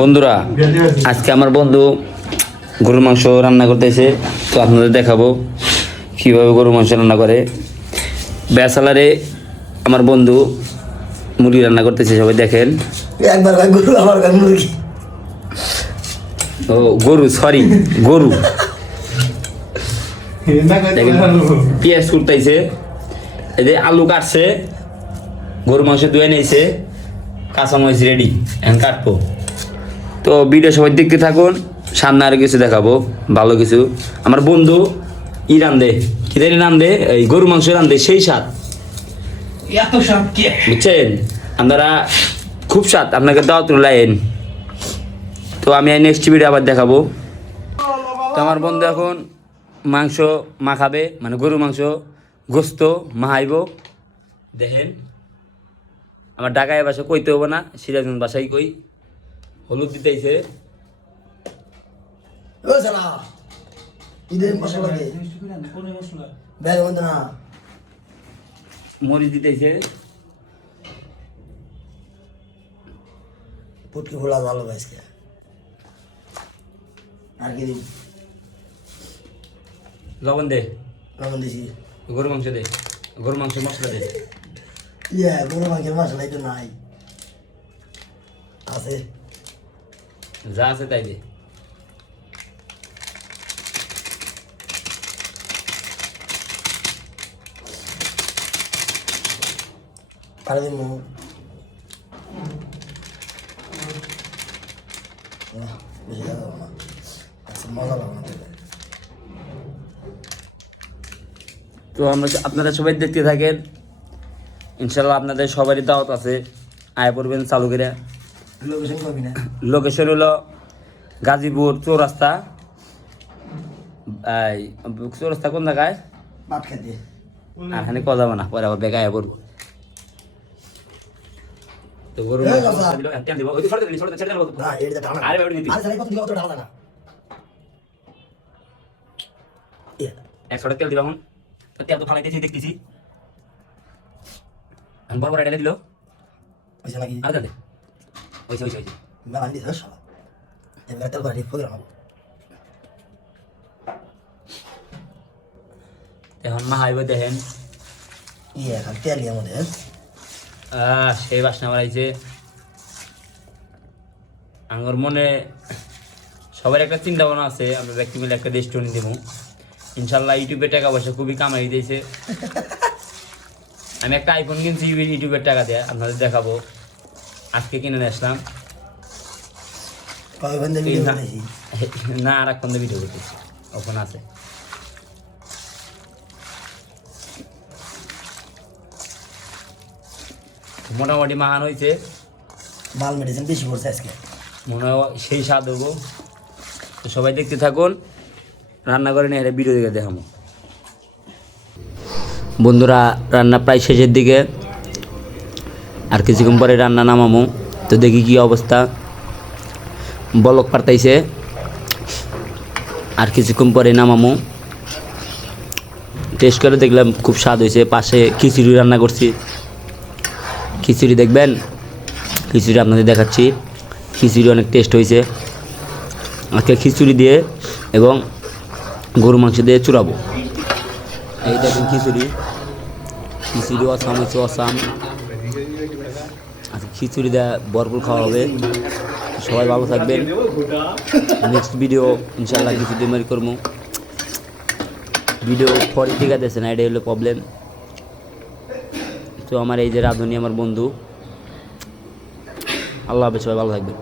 বন্ধুরা আজকে আমার বন্ধু গরুর মাংস রান্না করতেছে, তো আপনাদের দেখাবো কিভাবে গরুর মাংস রান্না করে। ব্যাসালারে আমার বন্ধু মুরগি রান্না করতেছে, সবাই দেখেন। একবার গরু আবার মুরগি। ও গরু, সরি গরু। পেঁয়াজ কুটতেছে, এই যে আলু কাটছে, গরু মাংস ধুয়ে নিয়েছে, কাঁচামরিচ রেডি, এখন কাটবো। তো ভিডিও সবাই দেখতে থাকুন, সামনে আরো কিছু দেখাবো ভালো কিছু। আমার বন্ধু ই রান্ধে, কি জানি রান্ধে, এই গরু মাংস রান্ধে, সেই স্বাদ, এত স্বাদ কে বুঝছেন আপনারা, খুব স্বাদ। আপনাকে দাওয়াত লাইন। তো আমি নেক্সট ভিডিও আবার দেখাবো। তো আমার বন্ধু এখন মাংস মাখাবে, মানে গরু মাংস গোস্ত মাখাইব। দেখেন আমার ঢাকায় বাসা কইতে হবো না, সিরাজগঞ্জ বাসায় কই। হলুদ দিতেছে, ও শালা ইদে মশলা দে কোন মশলা ব্যাগ বন্ধ না, মরিচ দিতেছে, পুটকি ফোলা ভালো গাইছে। আর কি দিন লবণ দে, লবণ দিছি, গরু মাংস দে, গরু মাংস মশলা দে। গরু মাংসের মশলাই তো নাই, আছে যা আছে তাই দে। আর দিন বেশি লাগবে না, আচ্ছা মজা লাগবে না। তো আপনারা সবাই দেখতে থাকেন, ইনশাল্লাহ আপনাদের সবারই দাওয়াত আছে, আয় পড়বেন চালু করে। লোকেশন পাবি না, লোকেশন হলো গাজীপুর চৌরাস্তা। এই চৌরাস্তা কোন জায়গায় ভাত খাইতে আর এখানে কথা যাবে না, পরে আবার বেগায় পড়বো। তো গরু এই কথা। তেল দিব, ওই যে ছেড়ে দেন বলতো। না এটা ঢালা আরে ভাই ওটা নিতি, আরে সারা কত দিও তো ঢালা না, 100 টাকা তেল দিবা। এখন তো তেল তো ফালাইতেছি, দেখতেছি আমি বড় বড় ঢেলে দিল। পয়সা নাকি আর দে ওই ওই ওই না আনি ধর শালা এবার তেল বাড়ি প্রোগ্রাম হবে। এখন মা হাইবে দেখেন, খালি তেল নিয়ে আমাদের সেই বাসনা বাড়াইছে। আমার মনে সবার একটা চিন্তা ভাবনা আছে, আমরা ব্যক্তি মিলে একটা রেস্টুরেন্ট দেবো ইনশাল্লাহ। ইউটিউবে টাকা পয়সা খুবই কামাই দিয়েছে। আমি একটা আইফোন কিনছি ইউটিউবের টাকা দিয়ে, আপনাদের দেখাবো। আজকে কিনে নিয়ে আসলাম। না আর এক ফোন ভিডিও করতেছি, ওখানে আছে। মোটামুটি মাহান হয়েছে, মাল মেডিসিন বেশি পড়ছে আজকে, মনে হয় সেই স্বাদ হবো। তো সবাই দেখতে থাকুন, রান্না করে নিয়ে ভিডিও দিকে দেখাবো। বন্ধুরা রান্না প্রায় শেষের দিকে, আর কিছুক্ষণ পরে রান্না নামামো। তো দেখি কি অবস্থা, বলক পারতাইছে, আর কিছুক্ষণ পরে নামামো। টেস্ট করে দেখলাম খুব স্বাদ হয়েছে। পাশে খিচুড়ি রান্না করছি, খিচুড়ি দেখবেন, খিচুড়ি আপনাদের দেখাচ্ছি। খিচুড়ি অনেক টেস্ট হয়েছে। আজকে খিচুড়ি দিয়ে এবং গরু মাংস দিয়ে চুরাবো। এই দেখুন খিচুড়ি, খিচুড়ি অসাম হয়েছে, অসাম। আজকে খিচুড়ি দেওয়া ভরপুর খাওয়া হবে। সবাই ভালো থাকবেন। নেক্সট ভিডিও ইনশাল্লাহ কিছুদিন মারি করবো। ভিডিও পরে ঠিক আছে না, এটাই হলো প্রবলেম। তো আমার এই যে রাঁধুনি আমার বন্ধু, আল্লাহ হাফেজ, সবাই ভালো থাকবেন।